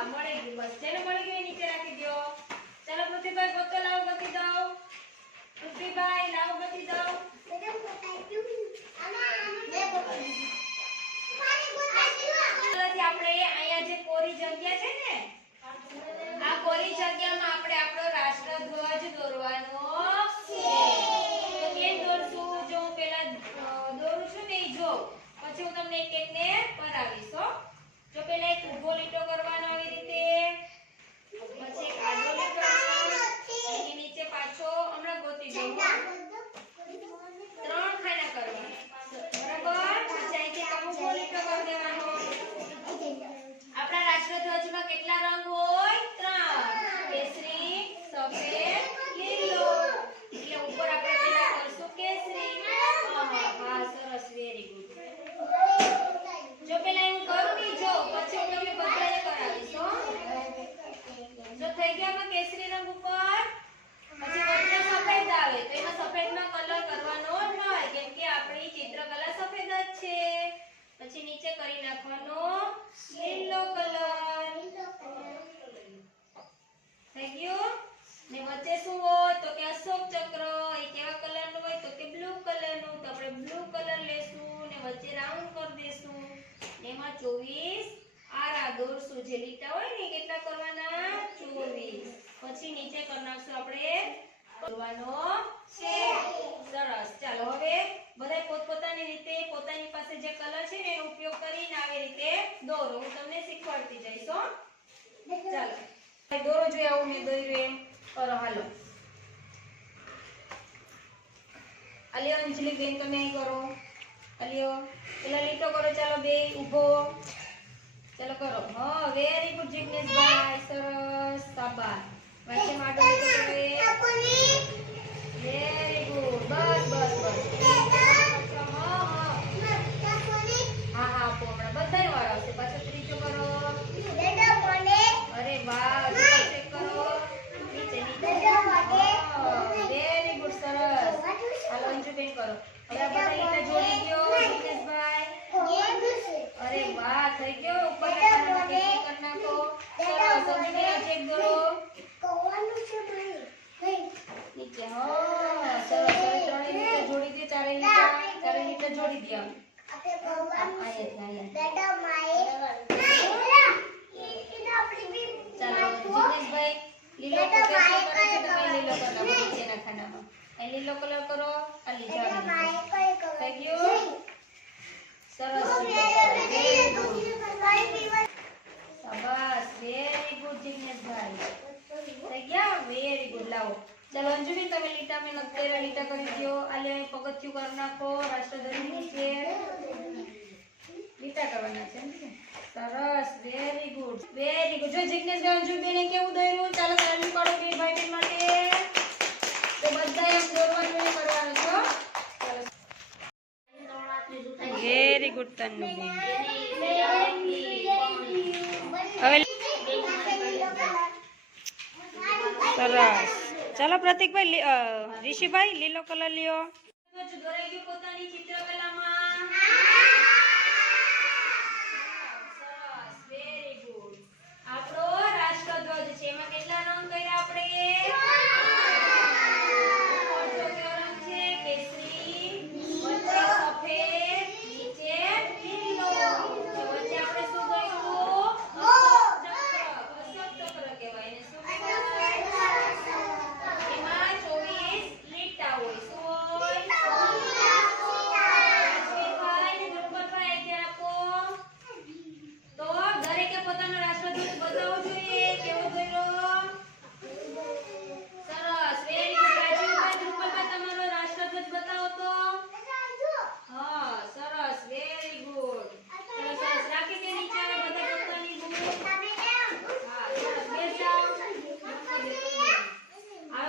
હા, મળી ગયું બસ. જેને મળી ગયું નીચે રાખી દો ચાલો, પૃથ્વીભાઈ પોતો લાવો બતી દઉં. પૃથ્વીભાઈ લાવો બતી દઉં. મેડમ પોતાઈ ગયું? પછી નીચે કરી નાખશું આપણે. કરવાનો છે. સરસ. ચાલો હવે બધા પોતપોતાની રીતે પોતાની પાસે જે કલર છે ને એનો ઉપયોગ કરીને આવી રીતે દોરો. હું તમને શીખવાડતી જઈશ, હો. ચાલો. દોરો જોઈએ આવું, મેં દોર્યું એમ. કરો, હાલો. અલ્યો, અંજલિ બેન, તમે અહીં કરો. અલ્યો, પેલા લીટો કરો. ચાલો બે ઊભો. ચાલો, કરો. હા વેરી ગુડ જિગ્નેશભાઈ સરસ શાબાશ વાંચે માટો લીટો કરો વેરી ગુડ બસ બસ બસ હા હા હા હા આપો હમણાં બધાને વાર આવશે પાછો ત્રીજો કરો અરે વાહ હજુ ચેક કરો નીચે નીચે વેરી ગુડ સરસ હાલો અંજુબેન કરો. હવે આપણે બધા જોડી ગયો દિનેશભાઈ. અરે વાહ થઈ ગયો. ઉપર કરી નાખો. સરસ અંજુબેન ચેક કરો. નીચે હો સરસ હવે ત્રણેય લીટા જોડી દે ચારે લીટા ચારે લીટા જોડી દે. લીલો પોતે છે તમે લીલો કલર કરો નીચેના ખાનામાં. અહીં લીલો કલર કરો આ લીલો થઈ ગયું સરસ વેરી ગુડ શાબાશ વેરી ગુડ જિગ્નેશભાઈ થઈ ગયા વેરી ગુડ લાવો ચાલો અંજુબી તમે લીટા મેં અત્યારે લીટા કરી દો આલે પગથિયું કરી નાખો રાષ્ટ્રધ્વજ છે. લીટા કરવાના છે સરસ વેરી ગુડ વેરી ગુડ જો જિગ્નેશભાઈ અંજુબીને કેવું દોર્યું ચાલો તાળી પાડો બે ભાઈ બેન માટે તો બધા એમ દોરવાનું ને કરવાનું છો ચાલો વેરી ગુડ તન્નુબેન. હવે સરસ. ચાલો પ્રતિકભાઈ ઋષિભાઈ લીલો કલર લ્યો. પોતાની ચિત્રકલામાં